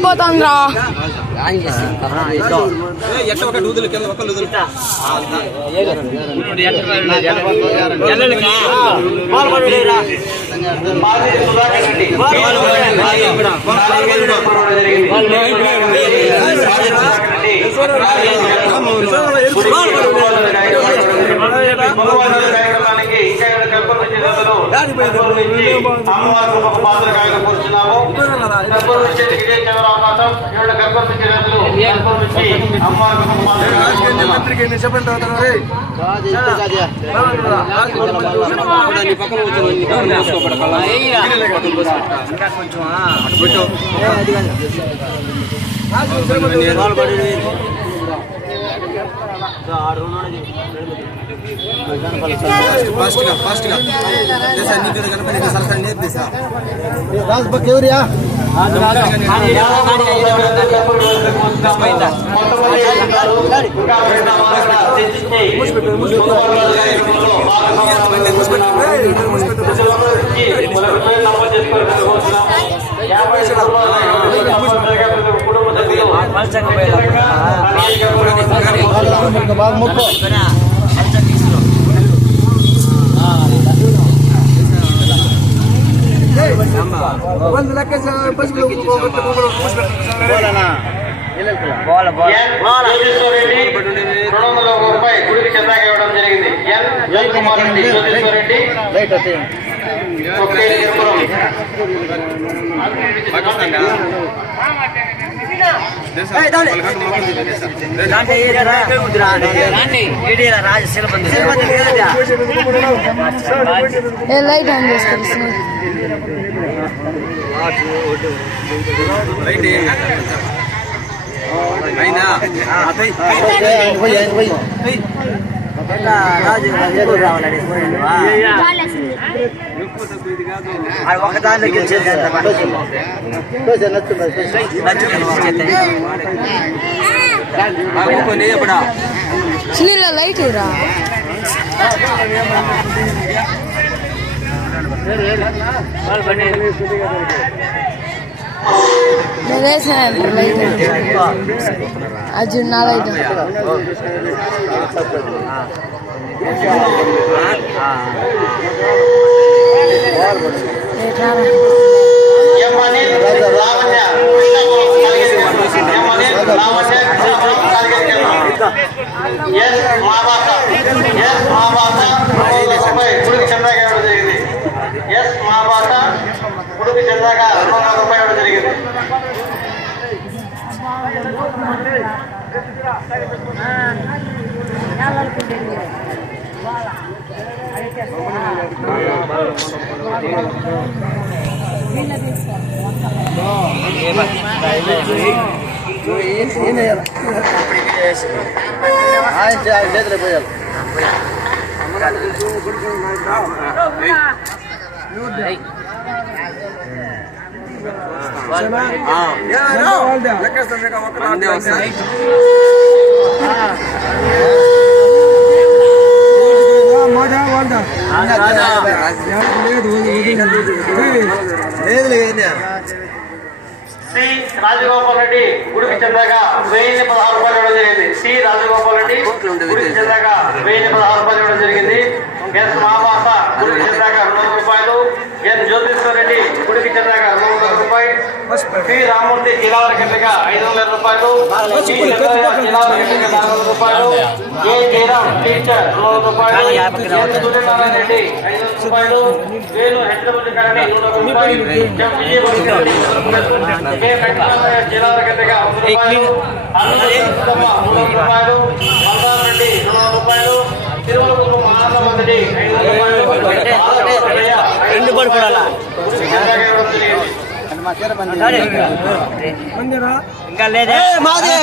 అయిపోతుందిరా. గుడికి చెందాక ఇవ్వడం జరిగింది. ఎన్ కుమార్ రెడ్డి లైట్ ఆన్ చేసుకొచ్చిన ఒకదాన్ని గెలిచేది సునీల్ లైట్ రా. అది నా లైట్ గుడికి చెందాక ఇవ్వడం జరిగింది. ఎస్ మహాభారత గుడికి చెందాక రూపాయలు ఇవ్వడం జరిగింది. సి రాజగోపాల్ రెడ్డి గుడికి చెందాక 1016 రూపాయలు ఇవ్వడం జరిగింది. సి రాజగోపాల్ రెడ్డి గుడికి చెందాక 1016 రూపాయలు ఇవ్వడం జరిగింది. ఎస్ మహాభాష గుడికి చెందాక 200 రూపాయలు. ఎన్ జ్యోతిశ్వర్ రెడ్డి గుడికి చెందాక 200 రూపాయలు. సి రామూర్తి జిల్లావారి కిందక 500 రూపాయలు. జిల్లావారి కిందక 400 రూపాయలు. ఏ జయరాం టీచర్ 200 రూపాయలు. సూర్యనారాయణ రెడ్డి 500 రూపాయలు. వేలు హెచ్చరికరణి 100 రూపాయలు. జిల్లావారి కిందక 100 రూపాయలు. 300 రూపాయలు. రెడ్డి 200 రూపాయలు. తిరుమల మహానందమంది 500 రూపాయలు. రెండు కూడా కూడా ఇంకా లేదే మాదే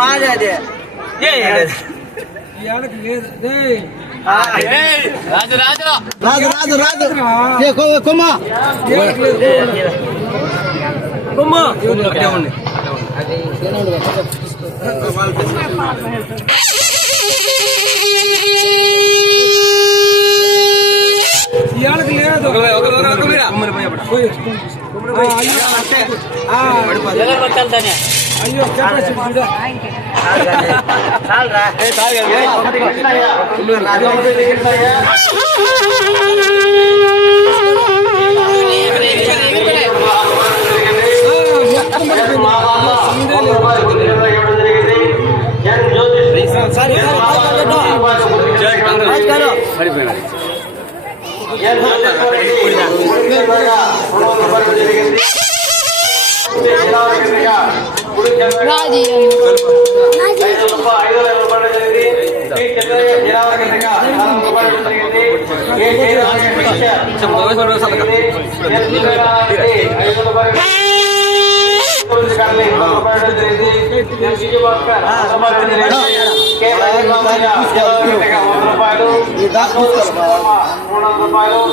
మాదే అదే రాజు రాజు రాజు రాజు రాజు కొమ్మ కొమ్మ రాజీ రూపాయలు